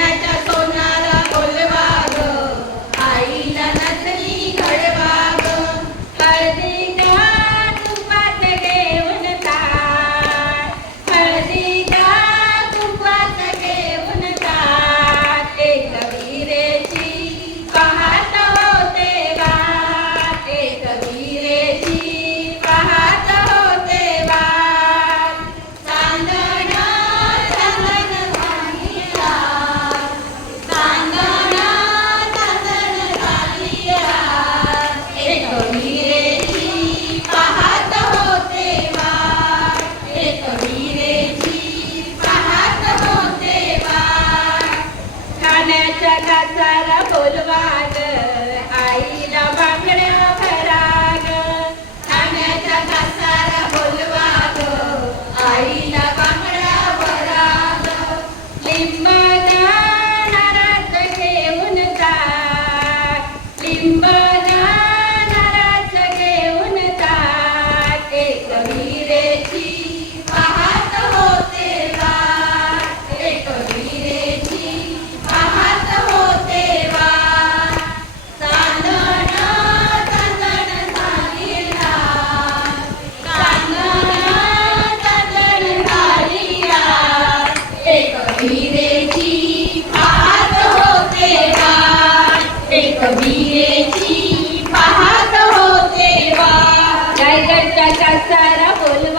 सोन्याच्या सोनारा बोलवा ग, आईला नथनी घडवा ग. हळदीच्या तुपात घेऊन ताट, हळदीच्या तुपात घेऊन ताट, एक विरेची पाहत होते वाट, एक विरेची पाहत होते वाट. चांदण चांदण झाली रात, चांदण चांदण झाली रात, एक विरेची पाहत होते वाट, एक विरेची पाहत होते वाट. खाण्याच्या कासाला बोलवा ग, आईला बांगड्या भरा ग. खाण्याच्या कासाला बोलवा ग, आईला बांगड्या भरा ग. लिंबाला नारळ घेऊन ताट, लिंबाला नारळ घेऊन ताट, एक विरेची पाहत होते वाट, एक विरेची पाहत होते वाट. चांदण चांदण झाली रात, चांदण चांदण झाली रात, एक विरेची पाहत होते वाट, एक विरेची पाहत होते वाट. रायगडच्या कासारा बोल